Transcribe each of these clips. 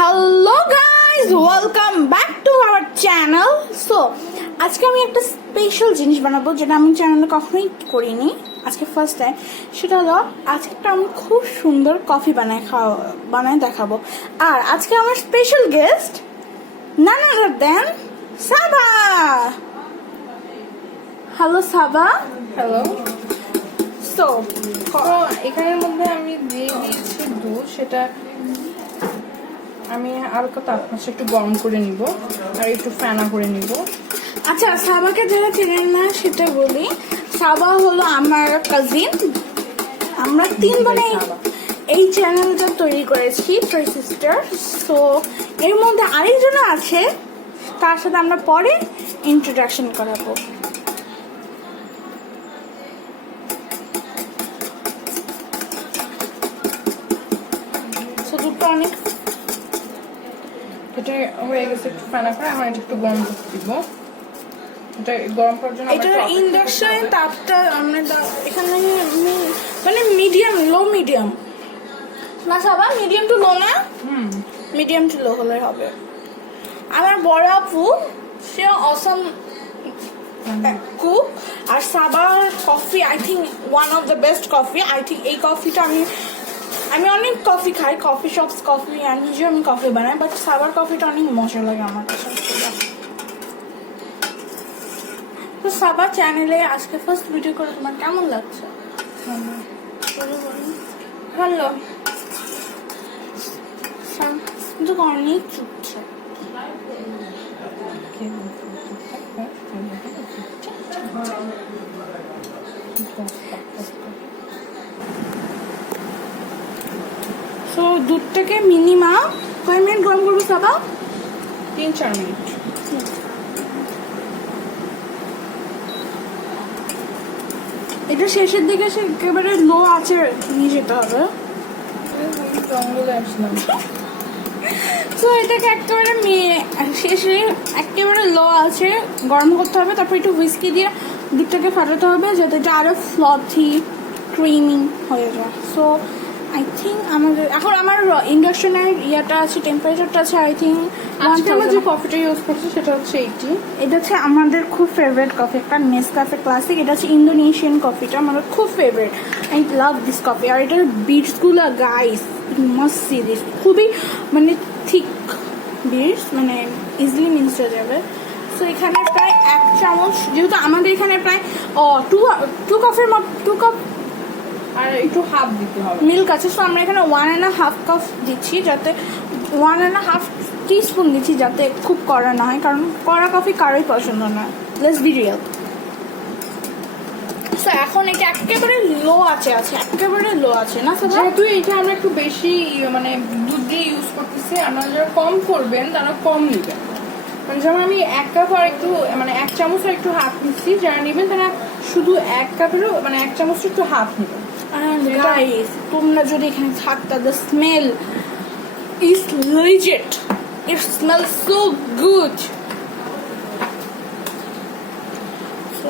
Hello guys, welcome back to our channel. So আজকে আমি একটা স্পেশাল জিনিস বানাবো যেটা আমি চ্যানেলে কখনোই করিনি, আজকে ফার্স্ট টাইম। সেটা হলো আজকে আমি খুব সুন্দর কফি বানায় দেখাবো। আর আজকে আমার special guest none other than সাবা। হ্যালো সাবা। হ্যালো। সো এখানের মধ্যে আমি দিয়ে দিয়েছি দুধ, সেটা আমি হালকা তাপমাত্রা একটু গরম করে নিব আর একটু ফেনা করে নিব। আচ্ছা, সাবাকে যারা চেনেন না সেটা বলি। সাবা হলো আমার কাজিন। আমরা তিন বোনে এই চ্যানেলটা তৈরি করেছি, থ্রি সিস্টার। সো এর মধ্যে আরেকজন আছে, তার সাথে আমরা পরে ইন্ট্রোডাকশন করাবো। দুধটা অনেক এটা হয়ে গেছে, একটু ফেনা করে আমার এটা একটু গরম করতে দিব। এটা গরম করার জন্য এটা ইন্ডাকশন তাপটা আমরা এখানে মানে মিডিয়াম লো মিডিয়াম না সাবা, মিডিয়াম টু লো না, মিডিয়াম টু লো হলে হবে। আমার বড় আপু, সে অসম কুক। আর সাবার coffee I think one of the best coffee. I think এই কফিটা আমি অনেক কফি খাই, কফি শপস কফি, আর নিজেও আমি কফি বানাই, বাট সাবার কফিটা অনেক মজা লাগে আমার কাছে। তো সাবা চ্যানেলে আজকে ফার্স্ট ভিডিও করে তোমার কেমন লাগছে? ভালো। কিন্তু অনেক চুপছে। সো দুধটাকে মিনিমাম কয় মিনিট গরম করবো সাবা? 3-4 মিনিট। এটা শেষের দিকে একেবারে লো আছে নিয়ে যেতে হবে। জঙ্গলে আসলাম। তো এটাকে একেবারে শেষে একেবারে লো আছে গরম করতে হবে। তারপর একটু হুইস্কি দিয়ে দুধটাকে ফাটাতে হবে যাতে এটা আরো ফ্লথি ক্রিমি হয়ে যায়। সো আই থিঙ্ক আমাদের এখন আমার ইন্ডাকশনের ইয়েটা আছে, টেম্পারেচারটা আছে আই থিঙ্ক। আজকে আমরা যে কফিটা ইউজ করছি সেটা হচ্ছে এটা হচ্ছে আমাদের খুব ফেভারিট কফি, একটা নেসক্যাফে ক্লাসিক। এটা হচ্ছে ইন্দোনেশিয়ান কফিটা আমাদের খুব favourite. I love this coffee. আর এটার বিটসগুলো গাইস মাস্ট সি দিস, খুবই মানে থিক বিটস, মানে ইজিলি মিক্স হয়ে যাবে। সো এখানে প্রায় 1 চামচ, যেহেতু আমাদের এখানে প্রায় টু কাপ আর একটু হাফ দিতে হবে মিল্ক আছে। সো আমরা এখানে 1.5 কাপ দিচ্ছি, যাতে 1.5 টিস্পুন দিচ্ছি, যাতে খুব কড়া না হয়, কারণ কড়া কফি কারোই পছন্দ না। Let's be real. সো এখন এটা একেবারে লো আছে একেবারে লো আছে না স্যার? যেহেতু এটা আমরা একটু বেশি মানে দুধ দিয়ে ইউজ করতেছি, আপনারা যারা কম করবেন তারা কম নেবেন। মানে যেমন আমি 1 কাপ আর একটু মানে 1 চামচ আর একটু হাফ নিচ্ছি, যারা নেবেন তারা শুধু 1 কাপেরও মানে 1 চামচ একটু হাফ নেবেন। And guys, তোমরা যদি এখানে থাকতা, the smell is legit. It smells so good. So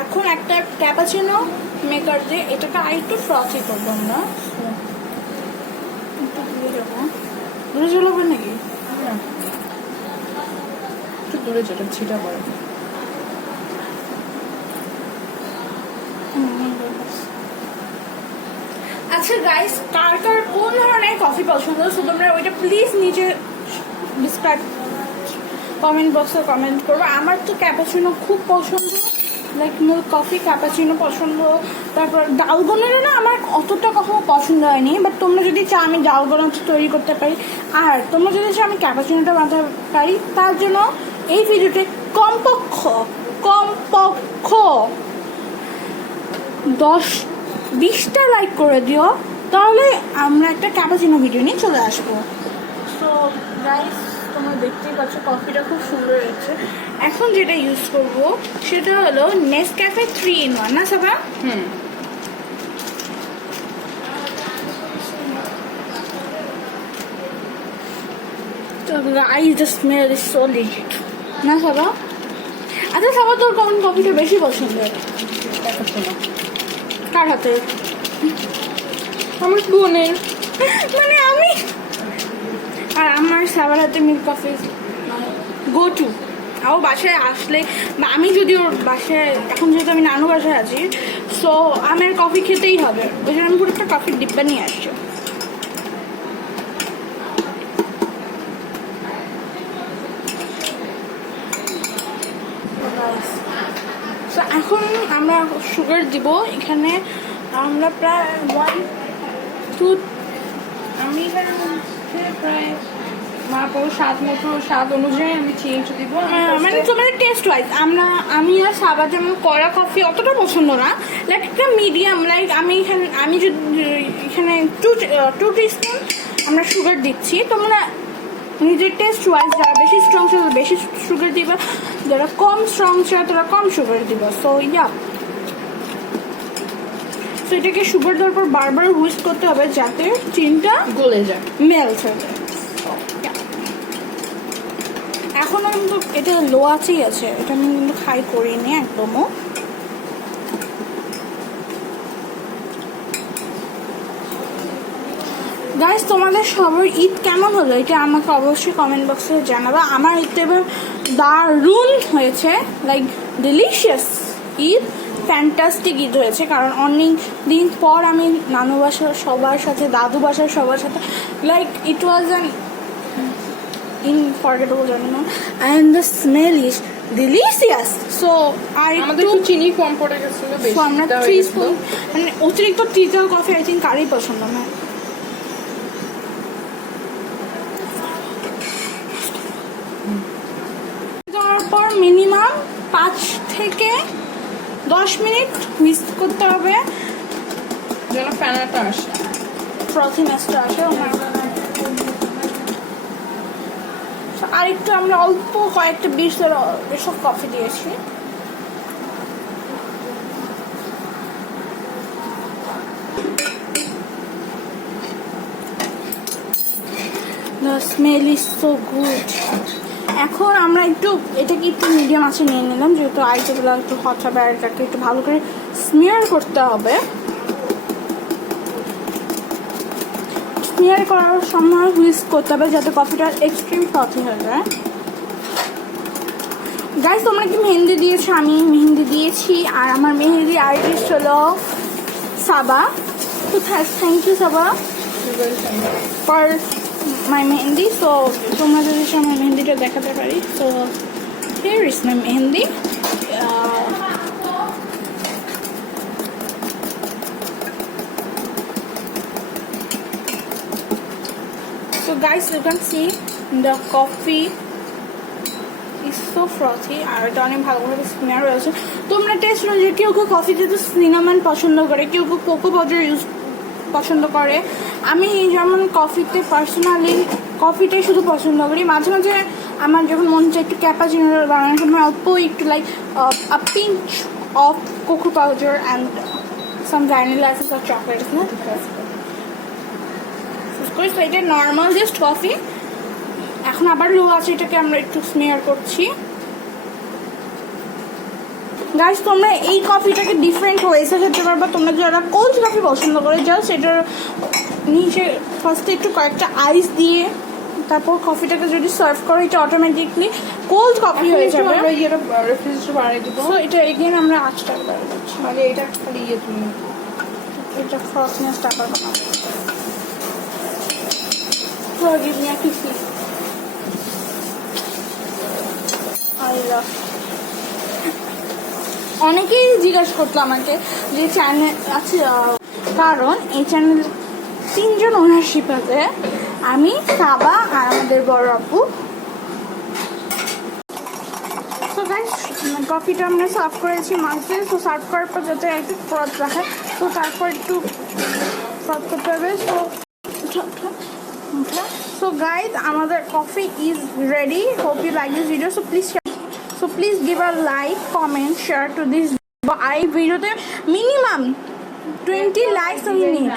এখন একটা ক্যাপাচিনো মেকার দিয়ে এটাকে আরেকটু ফ্রথি করবো আমরা। একটু দূরে চলবে নাকি? একটু দূরে যেটা ছিটা পড়ে। আচ্ছা গাইস, কার কোন ধরনের কফি পছন্দ, সো তোমরা ওইটা প্লিজ নিচে কমেন্ট বক্সে কমেন্ট করবো। আমার তো ক্যাপাচিনো খুব পছন্দ, লাইক মিল্ক কফি ক্যাপাচিনো পছন্দ। তারপর ডালগোনাটা না আমার অতটা কখনো পছন্দ হয়নি, বাট তোমরা যদি চাও আমি ডালগোনাটা তৈরি করতে পারি, আর তোমরা যদি চাও আমি ক্যাপাচিনোটা বানাতে পারি, তার জন্য এই ভিডিওতে কমপক্ষ 10-20টা লাইক করে দিও, তাহলে আমরা একটা ক্যাপাচিনো ভিডিও নিয়ে চলে আসবো। সো গাইস, তোমরা দেখতেই পাচ্ছ কফিটা খুব সুন্দর হয়েছে। এখন যেটা ইউজ করব সেটা হলো নেসক্যাফে 3-in-1 না সাবা? তো guys, the smell is so legit না সাবা? আচ্ছা সাবা, তোর কোন কফিটা বেশি পছন্দ? কার হাতে? আমার বোনের। মানে আমি সাবার হাতে মিল্ক কফি গো টু। ও বাসায় আসলে বা আমি যদি ওর বাসায়, এখন যেহেতু আমি নানু বাসায় আছি, সো আমার কফি খেতেই হবে, ওই জন্য আমি পুরো একটা কফির ডিব্বা নিয়ে আসছি। তো এখন আমরা সুগার দিব এখানে। আমরা প্রায় 1-2 আমি এখানে প্রায় মাপড় স্বাদ অনুযায়ী আমি চেঞ্জ দিব। মানে তোমাদের টেস্ট ওয়াইজ আমি আর সাবা যেমন কড়া কফি অতটা পছন্দ না, লাইক একটা মিডিয়াম, লাইক আমি যদি এখানে 2 টিস্পুন আমরা সুগার দিচ্ছি। তোমরা নিজের টেস্ট ওয়াইজ যারা বেশি স্ট্রং চাও বেশি সুগার দিবা, যারা কম স্ট্রং চাও তারা কম সুগার দিবা। সো ইয়া, সো এটাকে সুগার দেওয়ার পর বারবার হুইস্ক করতে হবে যাতে চিনিটা গলে যায়, মেল্ট হয়ে যায়। এখনো কিন্তু এটা লো আছেই আছে, এটা আমি কিন্তু হাই করিনি একদমও। গাইস, তোমাদের সবার ঈদ কেমন হলো এটা আমাকে অবশ্যই কমেন্ট বক্সে জানাবা। আমার ঈদটা এবার দারুণ হয়েছে, like delicious Eid, fantastic Eid হয়েছে। কারণ অনেক দিন পর আমি নানু বাসার সবার সাথে, দাদু বাসার সবার সাথে, like it was an unforgettable journey, and the smell is delicious. So আমাদের একটু চিনি কম পড়ে গেছিল, বেশি আমরা 3 স্পুন, মানে অতিরিক্ত টিচার কফি আই থিঙ্ক কারই পছন্দ না। তারপর মিনিমাম 5 থেকে 10 মিনিট হুইস্ক করতে হবে যেন ফেনাটা আসে, প্রথিনেসটা আসে। আর একটু আমরা অল্প কয়েকটা বিশের এসব কফি দিয়েছি। The smell is so good. এখন আমরা একটু এটাকে একটু মিডিয়াম আছে নিয়ে নিলাম, যেহেতু আইটেগুলো একটু হট হবে আর এটাকে একটু ভালো করে স্মিয়ার করতে হবে। স্মিয়ার করার সময় হুইস্ক করতে হবে যাতে কফিটা এক্সট্রিম ফ্রথি হয়ে যায়। গাইস, তোমরা কি মেহেন্দি দিয়েছো? আমি মেহেন্দি দিয়েছি, আর আমার মেহেন্দি আর্টিস্ট হলো সাবা। তো thank you Saba for my mehndi. So তোমরা যদি আমার মেহেন্দিটা দেখাতে পারি, তো here is my mehndi. So guys, you can see the coffee is so frothy, আর এটা অনেক ভালোভাবে স্মিয়ার হয়েছে। তোমরা টেস্ট অনুযায়ী কেউ কেউ কফিতে তো সিনামন পছন্দ করে, কেউ কেউ কোকো পাউডার ইউজ পছন্দ করে। আমি যেমন কফিতে পার্সোনালি কফিটাই শুধু পছন্দ করি। মাঝে মাঝে আমার যখন মন চায় একটু ক্যাপাচিনো বানানোর সময় অল্প একটু like a pinch of cocoa powder and some vanilla essence of chocolate, এটা নর্মাল জাস্ট কফি। এখন আবার লো আছে, এটাকে আমরা একটু স্মিয়ার করছি। গাইস, তোমরা এই কফিটাকে ডিফারেন্ট ওয়েসে খেতে পারবা। তোমরা যারা কোল্ড কফি পছন্দ করে, জাস্ট এটার নিচে ফার্স্টে একটু কয়েকটা আইস দিয়ে তারপর কফিটাকে যদি সার্ভ করো, এটা অটোমেটিকলি কোল্ড কফি হয়ে যাবে। আমরা এটা রেফ্রিজারেটর বাড়িয়ে দিব। সো এটা এগেন আমরা আঁচটা বাড়িয়ে দিচ্ছি, মানে এটা খালি তুমি এটা ফ্রস্টনেসটা আবার বানাবো। Give me a kissy. I love. অনেকেই জিজ্ঞাসা করতো আমাকে যে চ্যানেল আছে, কারণ এই চ্যানেল 3 জন ওনারশিপ আছে, আমি, সাবা আর আমাদের বড় আপু। তো গাইস, কফিটা আমরা সার্ভ করেছি মাঝে। তো সার্ভ করার পর যাতে একটু ফ্রথ রাখে, তো তারপর একটু ফ্রথ করতে হবে। So guys, our coffee is ready. Hope you like this video. So please give a like, comment, share to this video. I video minimum 20 likes only need.